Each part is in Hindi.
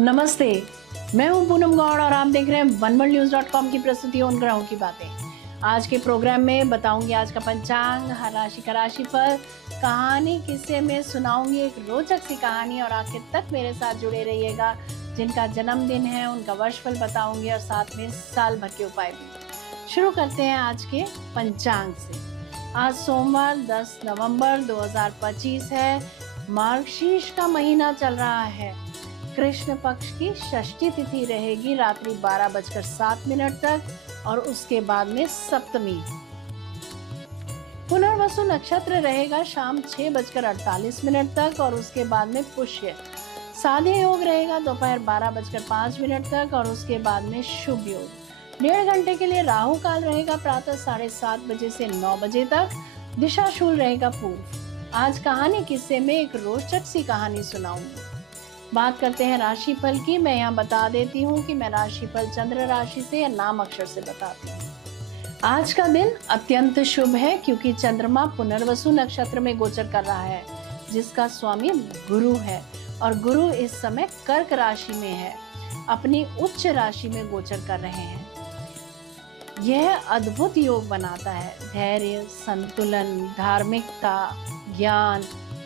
नमस्ते, मैं हूं पूनम गौड़ और आप देख रहे हैं oneworldnews.com की प्रस्तुति उन ग्रहों की बातें। आज के प्रोग्राम में बताऊंगी आज का पंचांग, हर राशि का राशिफल, कहानी किस्से में सुनाऊंगी एक रोचक सी कहानी और आखिर तक मेरे साथ जुड़े रहिएगा। जिनका जन्मदिन है उनका वर्षफल बताऊंगी और साथ में साल भर के उपाय भी। शुरू करते हैं आज के पंचांग से। आज सोमवार 10 नवंबर 2025 है। मार्गशीर्ष का महीना चल रहा है। कृष्ण पक्ष की षष्ठी तिथि रहेगी रात्रि 12:07 तक और उसके बाद में सप्तमी। पुनर्वसु नक्षत्र रहेगा शाम 6:48 तक और उसके बाद में पुष्य। साधे योग रहेगा दोपहर 12:05 तक और उसके बाद में शुभ योग। 1.5 घंटे के लिए राहु काल रहेगा प्रातः 7:30 बजे से 9 बजे तक। दिशा शूल रहेगा पूर्व। आज कहानी किस्से में एक रोचक सी कहानी सुनाऊंगी। बात करते हैं राशिफल की। मैं यहाँ बता देती हूँ कि मैं राशिफल चंद्र राशि से या नाम अक्षर से बताती हूँ। आज का दिन अत्यंत शुभ है क्योंकि चंद्रमा पुनर्वसु नक्षत्र में गोचर कर रहा है जिसका स्वामी गुरु है और गुरु इस समय कर्क राशि में है, अपनी उच्च राशि में गोचर कर रहे हैं। यह अद्भुत योग बनाता है। धैर्य, संतुलन, धार्मिकता, ज्ञान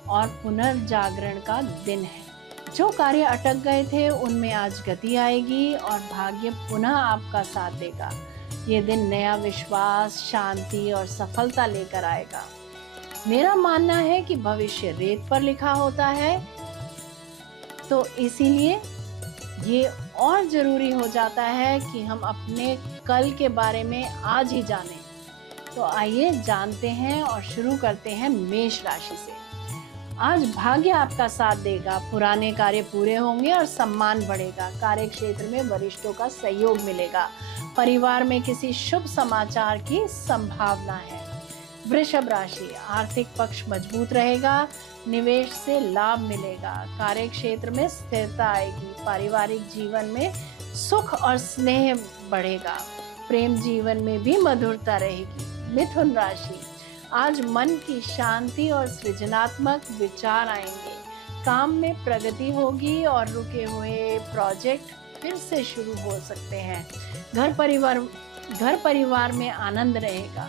और पुनर्जागरण का दिन है। जो कार्य अटक गए थे उनमें आज गति आएगी और भाग्य पुनः आपका साथ देगा। ये दिन नया विश्वास, शांति और सफलता लेकर आएगा। मेरा मानना है कि भविष्य रेत पर लिखा होता है, तो इसीलिए ये और जरूरी हो जाता है कि हम अपने कल के बारे में आज ही जानें। तो आइए जानते हैं और शुरू करते हैं मेष राशि से। आज भाग्य आपका साथ देगा, पुराने कार्य पूरे होंगे और सम्मान बढ़ेगा। कार्य क्षेत्र में वरिष्ठों का सहयोग मिलेगा। परिवार में किसी शुभ समाचार की संभावना है। वृषभ राशि, आर्थिक पक्ष मजबूत रहेगा। निवेश से लाभ मिलेगा। कार्य क्षेत्र में स्थिरता आएगी। पारिवारिक जीवन में सुख और स्नेह बढ़ेगा। प्रेम जीवन में भी मधुरता रहेगी। मिथुन राशि, आज मन की शांति और सृजनात्मक विचार आएंगे। काम में प्रगति होगी और रुके हुए प्रोजेक्ट फिर से शुरू हो सकते हैं। घर परिवार में आनंद रहेगा।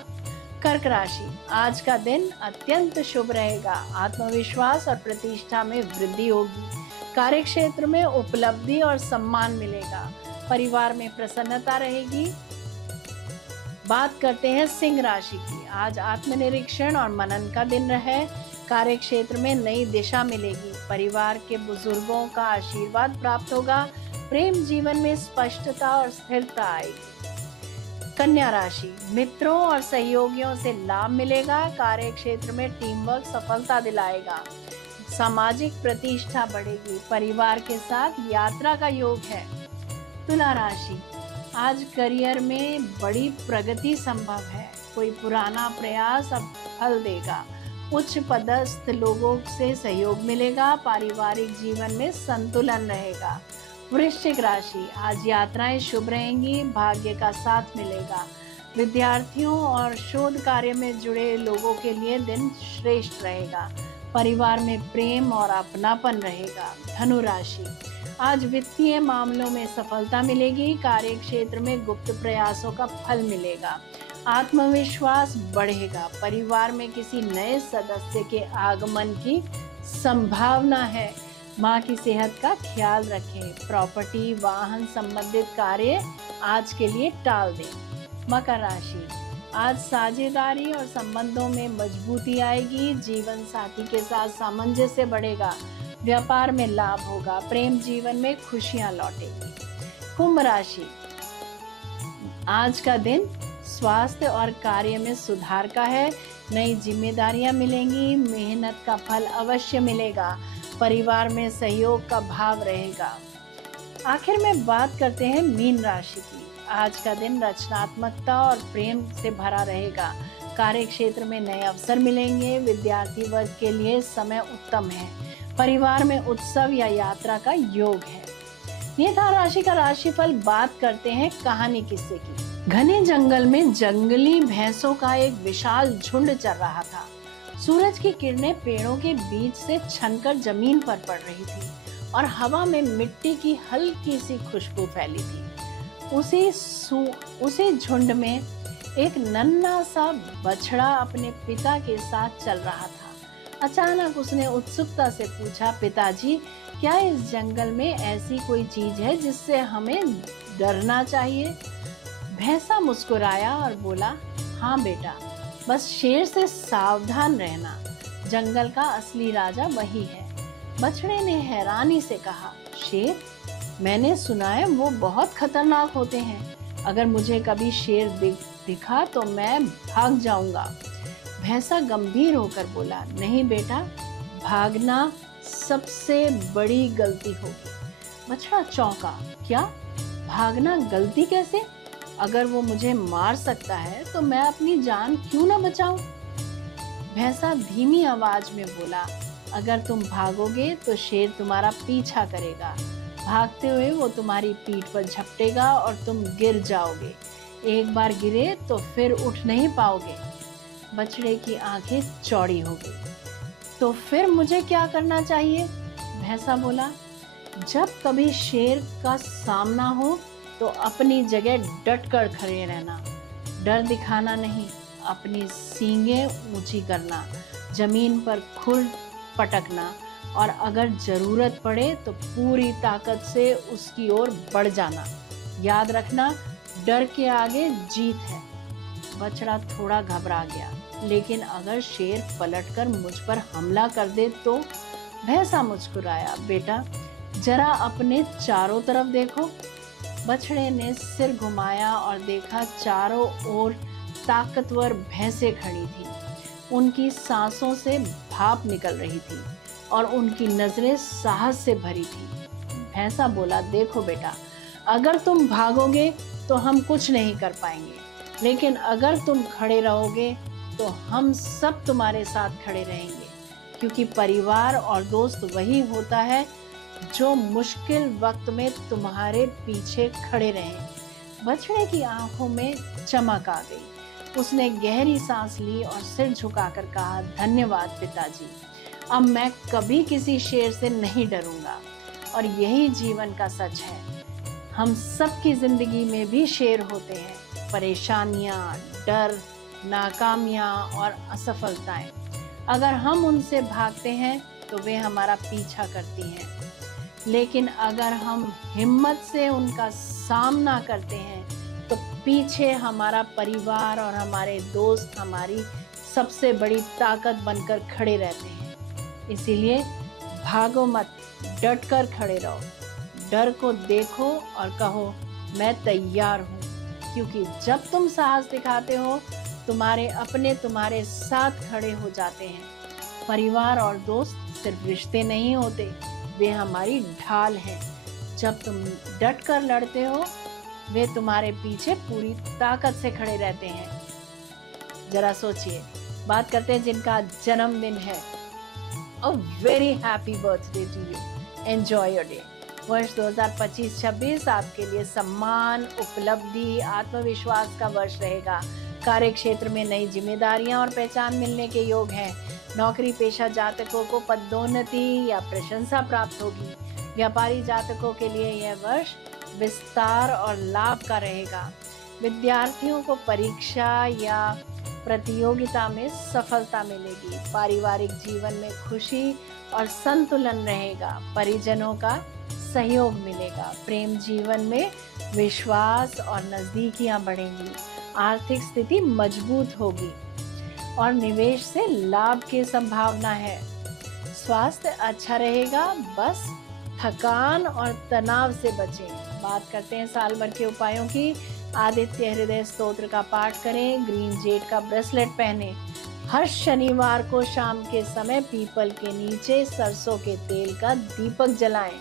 कर्क राशि, आज का दिन अत्यंत शुभ रहेगा। आत्मविश्वास और प्रतिष्ठा में वृद्धि होगी। कार्य क्षेत्र में उपलब्धि और सम्मान मिलेगा। परिवार में प्रसन्नता रहेगी। बात करते हैं सिंह राशि की। आज आत्मनिरीक्षण और मनन का दिन है। कार्य क्षेत्र में नई दिशा मिलेगी। परिवार के बुजुर्गों का आशीर्वाद प्राप्त होगा। प्रेम जीवन में स्पष्टता और स्थिरता आएगी। कन्या राशि, मित्रों और सहयोगियों से लाभ मिलेगा। कार्य क्षेत्र में टीम वर्क सफलता दिलाएगा। सामाजिक प्रतिष्ठा बढ़ेगी। परिवार के साथ यात्रा का योग है। तुला राशि, आज करियर में बड़ी प्रगति संभव है। कोई पुराना प्रयास अब फल देगा। उच्च पदस्थ लोगों से सहयोग मिलेगा। पारिवारिक जीवन में संतुलन रहेगा। वृश्चिक राशि, आज यात्राएं शुभ रहेंगी। भाग्य का साथ मिलेगा। विद्यार्थियों और शोध कार्य में जुड़े लोगों के लिए दिन श्रेष्ठ रहेगा। परिवार में प्रेम और अपनापन रहेगा। धनु राशि, आज वित्तीय मामलों में सफलता मिलेगी। कार्य क्षेत्र में गुप्त प्रयासों का फल मिलेगा। आत्मविश्वास बढ़ेगा। परिवार में किसी नए सदस्य के आगमन की संभावना है। माँ की सेहत का ख्याल रखें। प्रॉपर्टी, वाहन संबंधित कार्य आज के लिए टाल दें। मकर राशि, आज साझेदारी और संबंधों में मजबूती आएगी। जीवन साथी के साथ सामंजस्य बढ़ेगा। व्यापार में लाभ होगा। प्रेम जीवन में खुशियां लौटेगी। कुंभ राशि, आज का दिन स्वास्थ्य और कार्य में सुधार का है। नई जिम्मेदारियां मिलेंगी। मेहनत का फल अवश्य मिलेगा। परिवार में सहयोग का भाव रहेगा। आखिर में बात करते हैं मीन राशि की। आज का दिन रचनात्मकता और प्रेम से भरा रहेगा। कार्य क्षेत्र में नए अवसर मिलेंगे। विद्यार्थी वर्ग के लिए समय उत्तम है। परिवार में उत्सव या यात्रा का योग है। ये था राशि का राशिफल। बात करते हैं कहानी किस्से की। घने जंगल में जंगली भैंसों का एक विशाल झुंड चल रहा था। सूरज की किरणें पेड़ों के बीच से छनकर जमीन पर पड़ रही थी। और हवा में मिट्टी की हल्की सी खुशबू फैली थी। उसी झुंड में एक नन्हा सा बछड़ा अपने पिता के साथ चल रहा था। अचानक उसने उत्सुकता से पूछा, पिताजी, क्या इस जंगल में ऐसी कोई चीज है जिससे हमें डरना चाहिए? भैंसा मुस्कुराया और बोला, हाँ बेटा, बस शेर से सावधान रहना। जंगल का असली राजा वही है। बछड़े ने हैरानी से कहा, शेर? मैंने सुना है वो बहुत खतरनाक होते हैं। अगर मुझे कभी शेर दिखा तो मैं भाग जाऊंगा। भैंसा गंभीर होकर बोला, नहीं बेटा, भागना सबसे बड़ी गलती होगी। बछड़ा चौंका, क्या? भागना गलती कैसे? अगर वो मुझे मार सकता है तो मैं अपनी जान क्यों ना बचाऊं? भैंसा धीमी आवाज में बोला, अगर तुम भागोगे तो शेर तुम्हारा पीछा करेगा। भागते हुए वो तुम्हारी पीठ पर झपटेगा और तुम गिर जाओगे। एक बार गिरे तो फिर उठ नहीं पाओगे। बछड़े की आंखें चौड़ी हो गई। तो फिर मुझे क्या करना चाहिए? भैंसा बोला, जब कभी शेर का सामना हो तो अपनी जगह डटकर खड़े रहना। डर दिखाना नहीं, अपनी सींगें ऊंची करना, जमीन पर खुर पटकना और अगर जरूरत पड़े तो पूरी ताकत से उसकी ओर बढ़ जाना। याद रखना, डर के आगे जीत है। बछड़ा थोड़ा घबरा गया, लेकिन अगर शेर पलटकर मुझ पर हमला कर दे तो? भैंसा मुस्कुराया, बेटा, जरा अपने चारों तरफ देखो। बछड़े ने सिर घुमाया और देखा चारों ओर ताकतवर भैंसें खड़ी थी। उनकी सांसों से भाप निकल रही थी और उनकी नजरें साहस से भरी थी। भैंसा बोला, देखो बेटा, अगर तुम भागोगे तो हम कुछ नहीं कर पाएंगे, लेकिन अगर तुम खड़े रहोगे तो हम सब तुम्हारे साथ खड़े रहेंगे, क्योंकि परिवार और दोस्त वही होता है जो मुश्किल वक्त में तुम्हारे पीछे खड़े रहें। बछड़े की आंखों में चमक आ गई। उसने गहरी सांस ली और सिर झुकाकर कहा, धन्यवाद पिताजी, अब मैं कभी किसी शेर से नहीं डरूंगा। और यही जीवन का सच है। हम सबकी जिंदगी में भी शेर होते हैं, परेशानियां, डर, नाकामियां और असफलताएं। अगर हम उनसे भागते हैं तो वे हमारा पीछा करती हैं, लेकिन अगर हम हिम्मत से उनका सामना करते हैं तो पीछे हमारा परिवार और हमारे दोस्त हमारी सबसे बड़ी ताकत बनकर खड़े रहते हैं। इसीलिए भागो मत, डट कर खड़े रहो। डर को देखो और कहो, मैं तैयार हूँ, क्योंकि जब तुम साहस दिखाते हो तुम्हारे अपने तुम्हारे साथ खड़े हो जाते हैं। परिवार और दोस्त सिर्फ रिश्ते नहीं होते, वे हमारी ढाल हैं। जब तुम डट कर लड़ते हो वे तुम्हारे पीछे पूरी ताकत से खड़े रहते हैं। जरा सोचिए, बात करते हैं जिनका जन्मदिन है। A very happy birthday to you. Enjoy your day. वर्ष 2025-26 आपके लिए सम्मान, उपलब्धि, आत्मविश्वास का वर्ष रहेगा। कार्य क्षेत्र में नई जिम्मेदारियां और पहचान मिलने के योग हैं। नौकरी पेशा जातकों को पदोन्नति या प्रशंसा प्राप्त होगी। व्यापारी जातकों के लिए यह वर्ष विस्तार और लाभ का रहेगा। विद्यार्थियों को परीक्षा या प्रतियोगिता में सफलता मिलेगी। पारिवारिक जीवन में खुशी और संतुलन रहेगा। परिजनों का सहयोग मिलेगा। प्रेम जीवन में विश्वास और नजदीकियां बढ़ेंगी। आर्थिक स्थिति मजबूत होगी और निवेश से लाभ की संभावना है। स्वास्थ्य अच्छा रहेगा, बस थकान और तनाव से बचें। बात करते हैं साल भर के उपायों की। आदित्य हृदय स्तोत्र का पाठ करें। ग्रीन जेड का ब्रेसलेट पहने। हर शनिवार को शाम के समय पीपल के नीचे सरसों के तेल का दीपक जलाएं।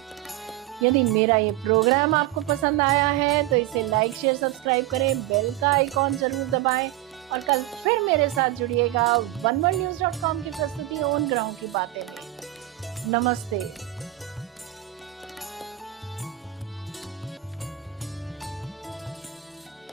यदि मेरा ये प्रोग्राम आपको पसंद आया है तो इसे लाइक, शेयर, सब्सक्राइब करें। बेल का आइकॉन जरूर दबाएं और कल फिर मेरे साथ जुड़िएगा oneworldnews.com की प्रस्तुति उन ग्रहों की बातें में। नमस्ते।